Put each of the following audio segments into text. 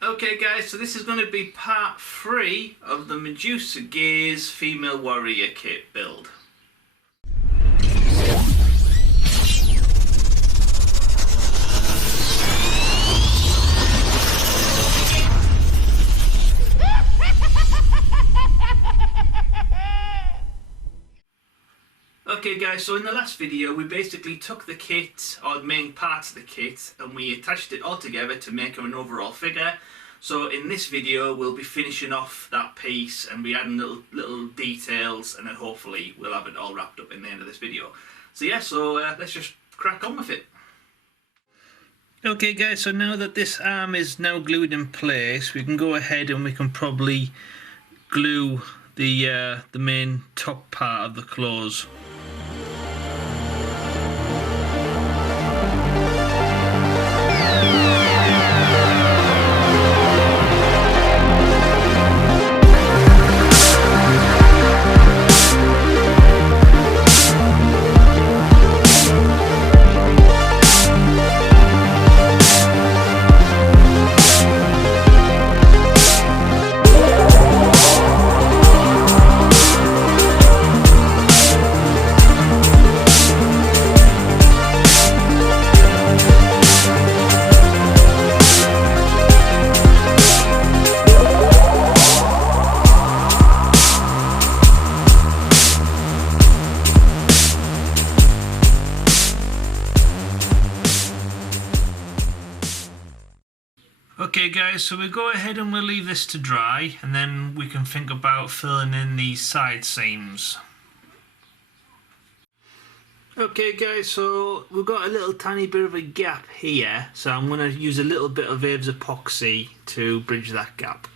Okay guys, so this is going to be part 3 of the Medusa Gears female warrior kit build. Okay guys, so in the last video we basically took the kit, or the main parts of the kit, and we attached it all together to make an overall figure. So in this video we'll be finishing off that piece and be adding little details, and then hopefully we'll have it all wrapped up in the end of this video. So yeah, let's just crack on with it. Okay guys, so now that this arm is now glued in place, we can go ahead and we can probably glue the main top part of the clothes. Okay guys, so we'll go ahead and we'll leave this to dry, and then we can think about filling in these side seams. Okay guys, so we've got a little tiny bit of a gap here, so I'm going to use a little bit of Aves epoxy to bridge that gap.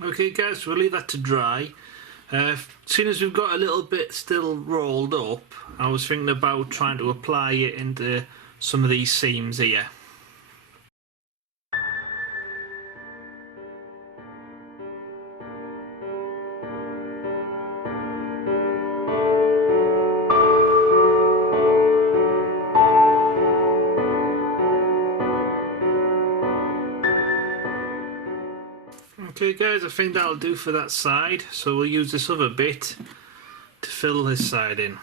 Okay guys, so we'll leave that to dry. As soon as we've got a little bit still rolled up, I was thinking about trying to apply it into some of these seams here. Okay guys, I think that'll do for that side, so we'll use this other bit to fill this side in.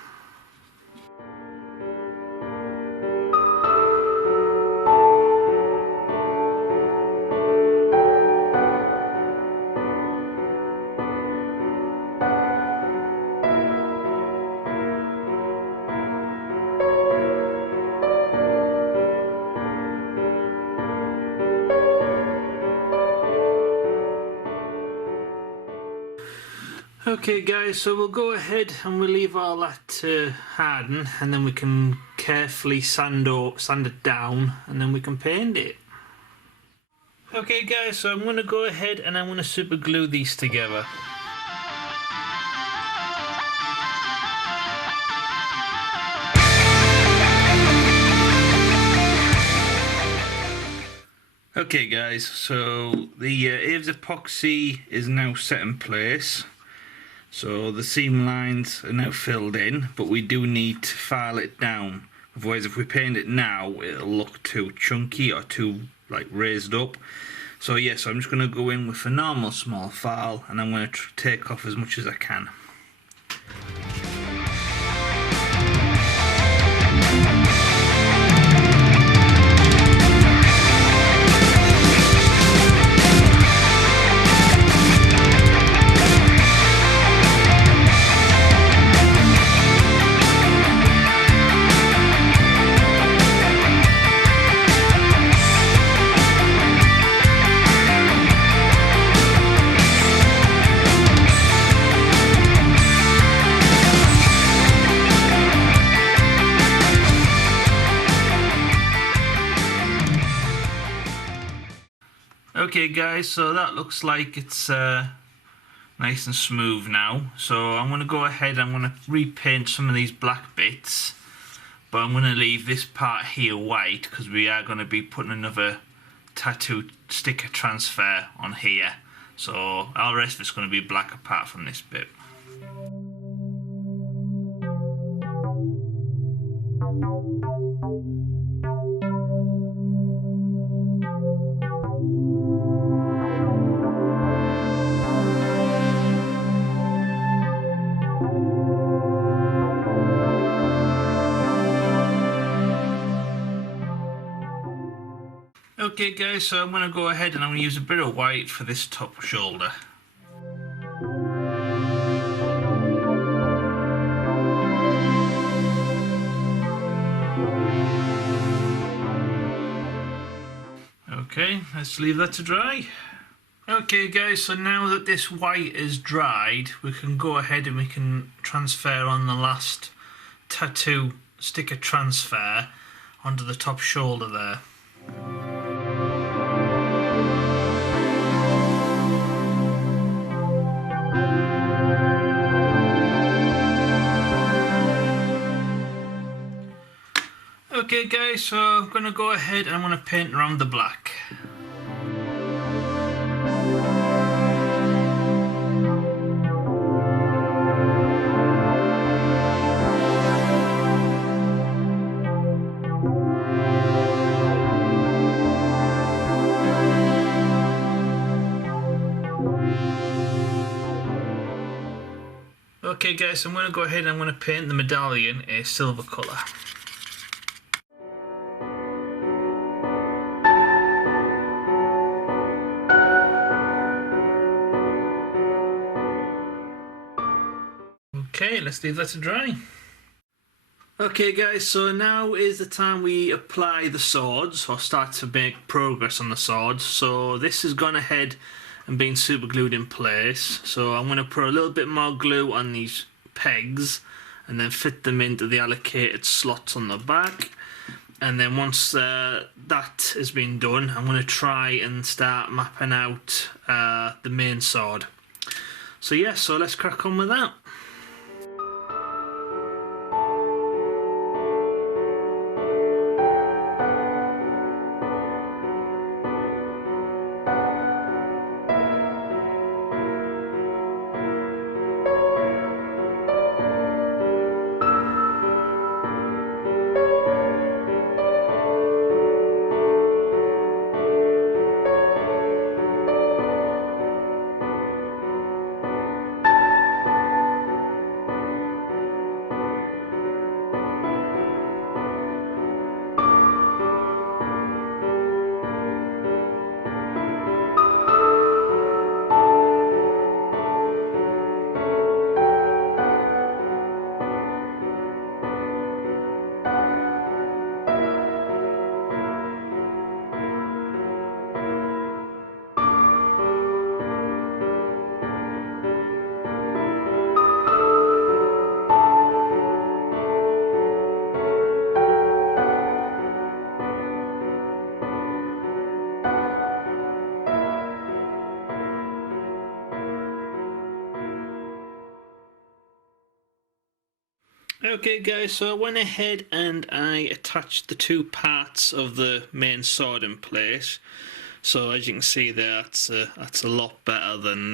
Okay guys, so we'll go ahead and we'll leave all that to harden, and then we can carefully sand it down, and then we can paint it. Okay guys, so I'm going to go ahead and I'm going to super glue these together. Okay guys, so the Aves epoxy is now set in place. So the seam lines are now filled in, but we do need to file it down. Otherwise, if we paint it now, it'll look too chunky or too raised up. So yes, I'm just going to go in with a normal small file, and I'm going to take off as much as I can. Okay guys, so that looks like it's nice and smooth now. So I'm going to go ahead, I'm going to repaint some of these black bits. But I'm going to leave this part here white because we are going to be putting another tattoo sticker transfer on here. So all the rest of it's going to be black apart from this bit. Okay guys, so I'm going to go ahead and I'm going to use a bit of white for this top shoulder. Okay, let's leave that to dry. Okay guys, so now that this white is dried, we can go ahead and we can transfer on the last tattoo sticker transfer onto the top shoulder there. Okay guys, so I'm going to go ahead and I'm going to paint around the black. Okay guys, so I'm going to go ahead and I'm going to paint the medallion a silver colour. Okay, let's leave that to dry. Okay guys, so now is the time we apply the swords, or start to make progress on the swords. So this has gone ahead and been super glued in place. So I'm going to put a little bit more glue on these pegs and then fit them into the allocated slots on the back. And then once that has been done, I'm going to try and start mapping out the main sword. So yeah, so let's crack on with that. Okay guys, so I went ahead and I attached the two parts of the main sword in place. So as you can see there, that's a lot better than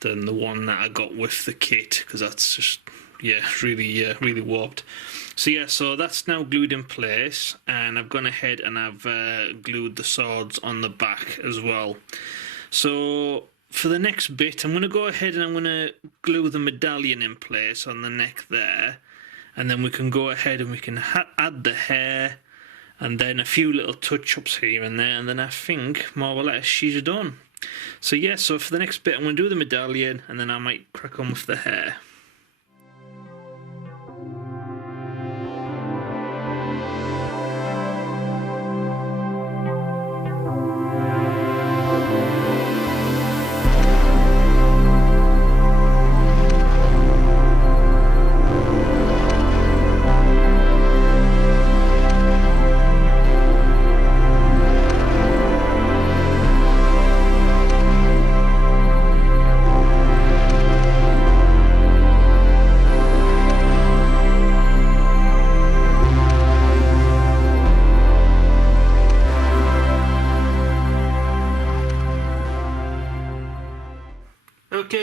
the one that I got with the kit, because that's just, yeah, really warped. So yeah, so that's now glued in place, and I've gone ahead and I've glued the swords on the back as well. So for the next bit, I'm going to go ahead and I'm going to glue the medallion in place on the neck there, and then we can go ahead and we can add the hair and then a few little touch-ups here and there, and then I think more or less she's done. So yeah, so for the next bit I'm going to do the medallion and then I might crack on with the hair.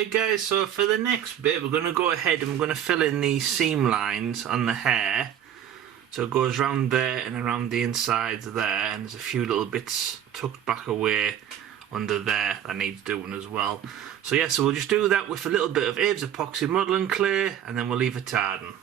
guys, so for the next bit we're going to go ahead and we're going to fill in these seam lines on the hair. So it goes around there and around the insides there, and there's a few little bits tucked back away under there that needs doing as well. So yeah, so we'll just do that with a little bit of Abe's epoxy modelling clay, and then we'll leave it harden.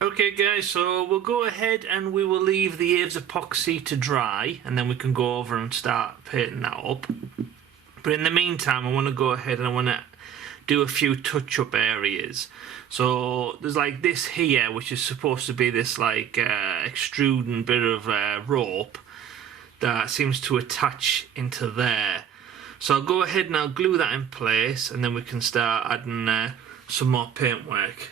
Okay guys, so we'll go ahead and we will leave the Abe's epoxy to dry, and then we can go over and start painting that up. But in the meantime, I want to go ahead and I want to do a few touch-up areas. So there's like this here, which is supposed to be this like extruding bit of rope that seems to attach into there. So I'll go ahead and I'll glue that in place, and then we can start adding some more paintwork.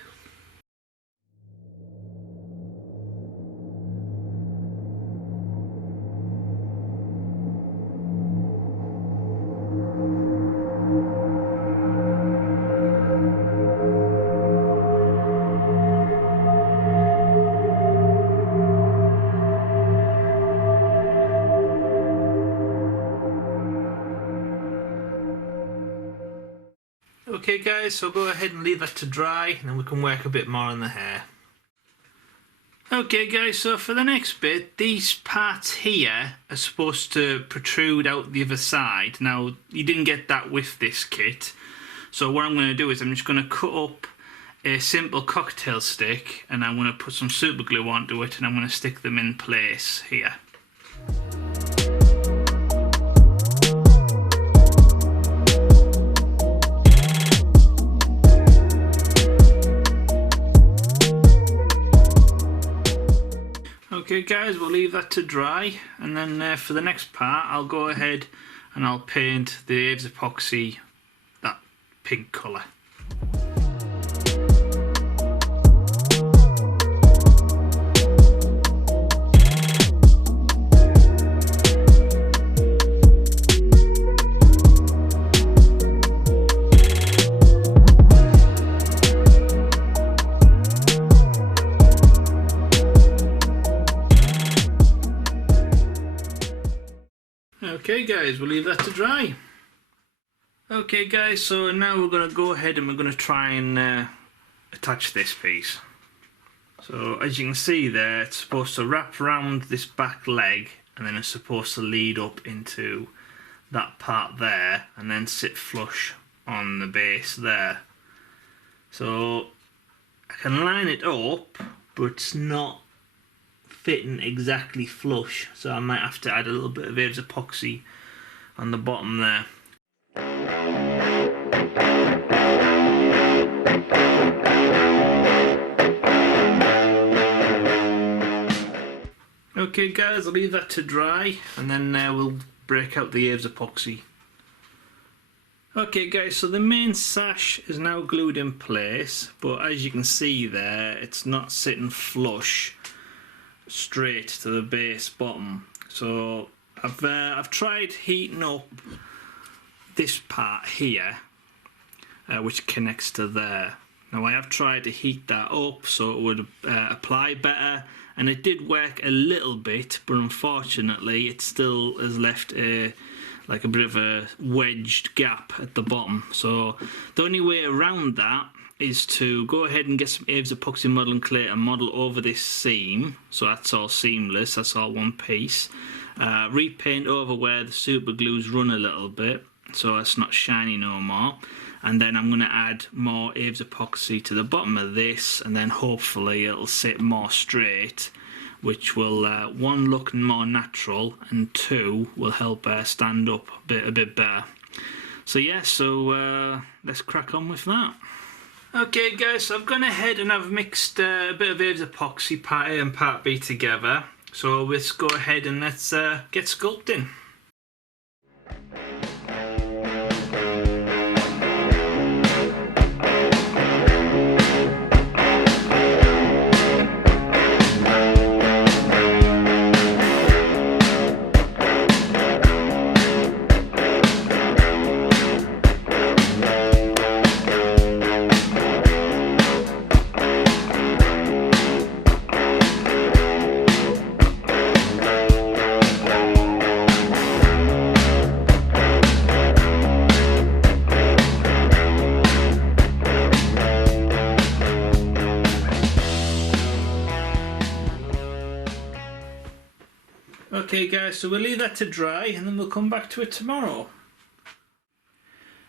Okay guys, so go ahead and leave that to dry, and then we can work a bit more on the hair. Okay guys, so for the next bit, these parts here are supposed to protrude out the other side. Now, you didn't get that with this kit, so what I'm going to do is I'm just going to cut up a simple cocktail stick, and I'm going to put some super glue onto it, and I'm going to stick them in place here. Okay guys, we'll leave that to dry, and then for the next part I'll go ahead and I'll paint the Abe's epoxy that pink colour. Okay guys, we'll leave that to dry. Okay guys, so now we're going to go ahead and we're going to try and attach this piece. So as you can see there, it's supposed to wrap around this back leg, and then it's supposed to lead up into that part there and then sit flush on the base there. So I can line it up, but it's not fitting exactly flush, so I might have to add a little bit of Abe's epoxy on the bottom there. Okay guys, I'll leave that to dry, and then we'll break out the Abe's epoxy. Okay guys, so the main sash is now glued in place, but as you can see there, it's not sitting flush straight to the base bottom. So I've tried heating up this part here, which connects to there. Now I have tried to heat that up so it would apply better, and it did work a little bit, but unfortunately it still has left like a bit of a wedged gap at the bottom. So the only way around that is to go ahead and get some Abe's epoxy modelling clay and model over this seam, so that's all seamless, that's all one piece. Repaint over where the super glue's run a little bit, so it's not shiny no more. And then I'm going to add more Abe's epoxy to the bottom of this, and then hopefully it'll sit more straight, which will one, look more natural, and two, will help stand up a bit better. So yeah, so let's crack on with that. Okay guys, so I've gone ahead and I've mixed a bit of Aves epoxy, part A and part B together. So let's go ahead and let's get sculpting. Okay guys, so we'll leave that to dry and then we'll come back to it tomorrow.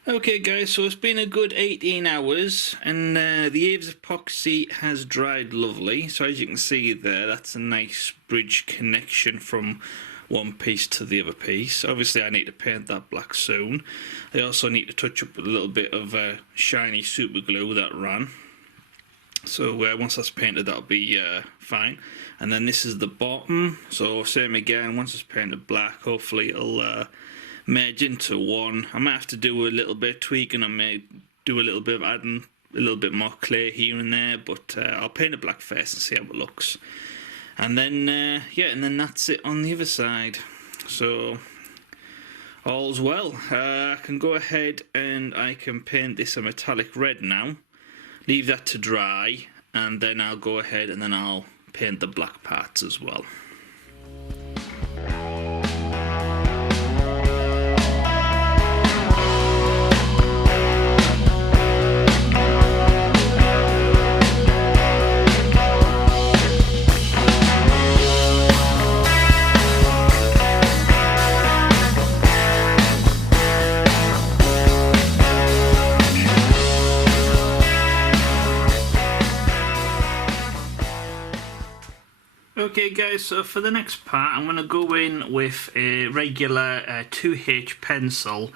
Okay guys, so it's been a good 18 hours and the Aves epoxy has dried lovely. So as you can see there, that's a nice bridge connection from one piece to the other piece. Obviously I need to paint that black soon. I also need to touch up with a little bit of shiny super glue that ran. So once that's painted, that'll be fine. And then this is the bottom. So same again, once it's painted black, hopefully it'll merge into one. I might have to do a little bit of tweaking. I may do a little bit of adding a little bit more clay here and there, but I'll paint it black first and see how it looks. And then yeah, and then that's it on the other side. So all's well. I can go ahead and I can paint this a metallic red now. Leave that to dry, and then I'll go ahead and then I'll paint the black parts as well. Okay guys, so for the next part I'm going to go in with a regular 2H pencil,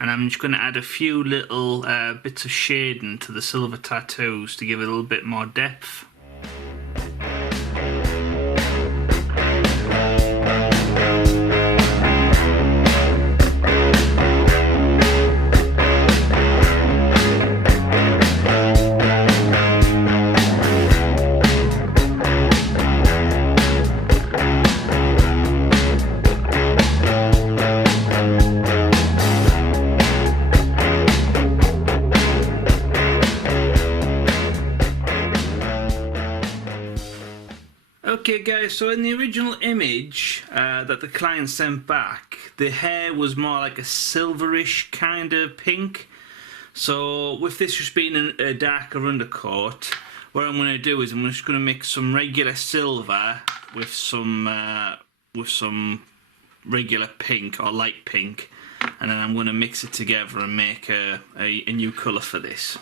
and I'm just going to add a few little bits of shading to the silver tattoos to give it a little bit more depth. Okay guys, so in the original image that the client sent back, the hair was more like a silverish kind of pink. So with this just being a darker undercoat, what I'm going to do is I'm just going to mix some regular silver with some regular pink or light pink, and then I'm going to mix it together and make a new colour for this.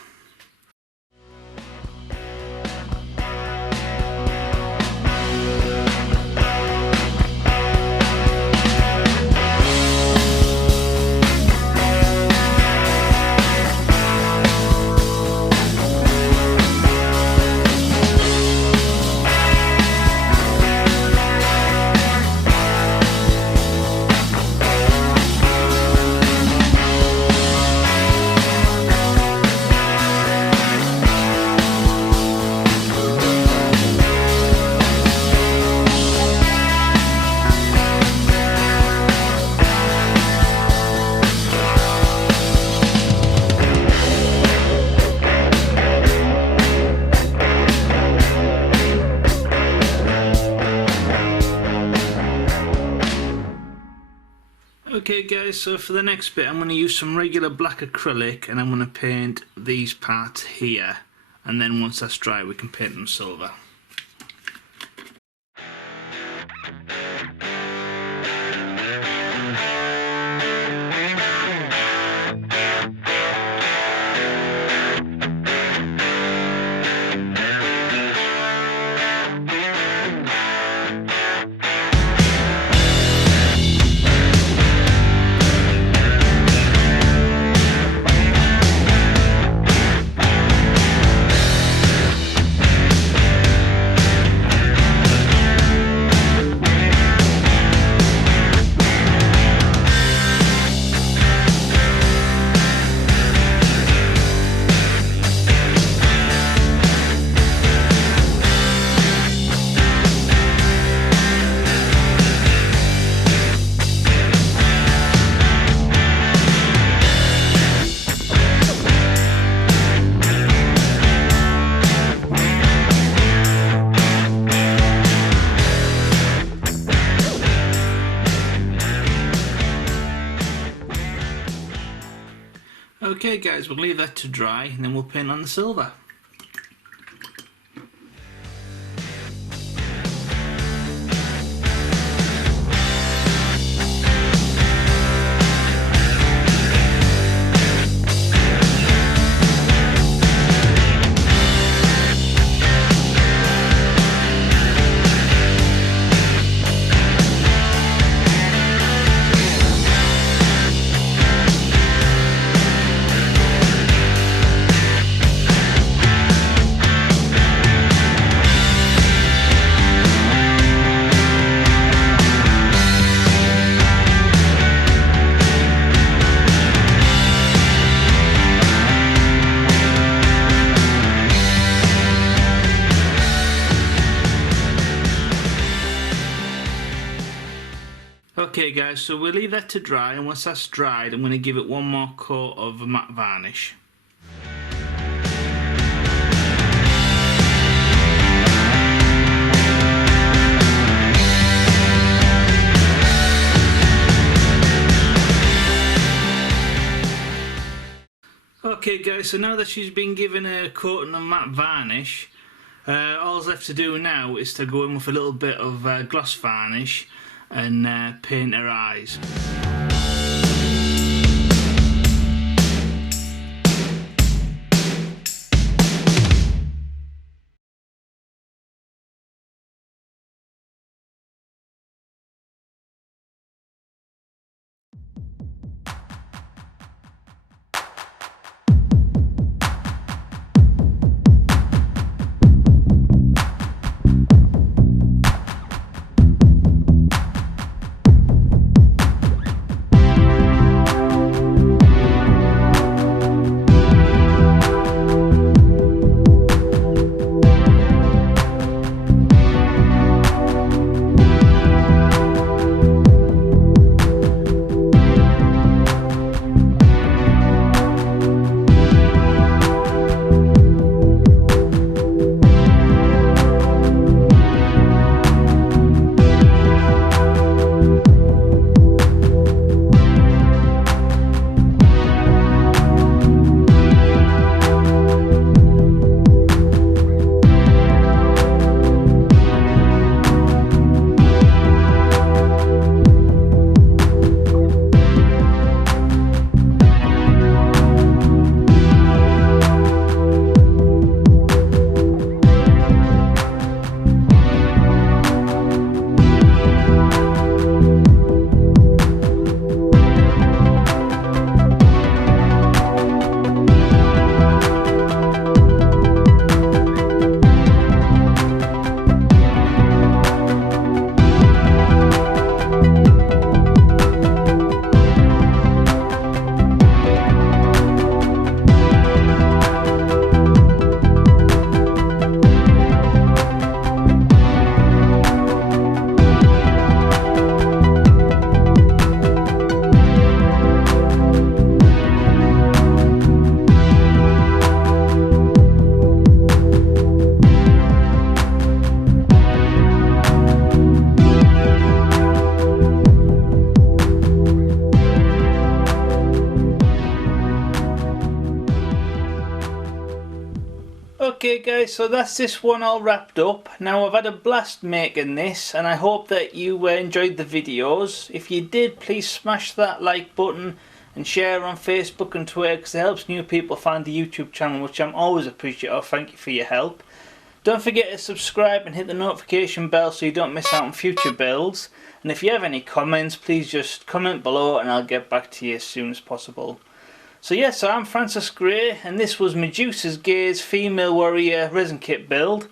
Okay guys, so for the next bit I'm going to use some regular black acrylic and I'm going to paint these parts here, and then once that's dry we can paint them silver. Okay guys, we'll leave that to dry and then we'll paint on the silver. Okay guys, so we'll leave that to dry, and once that's dried I'm going to give it one more coat of matte varnish. Okay guys, so now that she's been given a coating of matte varnish, all's left to do now is to go in with a little bit of gloss varnish and paint her eyes. Okay guys, so that's this one all wrapped up. Now I've had a blast making this and I hope that you enjoyed the videos. If you did, please smash that like button and share on Facebook and Twitter because it helps new people find the YouTube channel, which I'm always appreciative of. Thank you for your help. Don't forget to subscribe and hit the notification bell so you don't miss out on future builds. And if you have any comments, please just comment below and I'll get back to you as soon as possible. So yes, I'm Francis Gray and this was Medusa's Gaze Female Warrior Resin Kit build.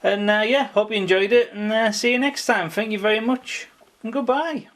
And yeah, hope you enjoyed it and see you next time. Thank you very much and goodbye.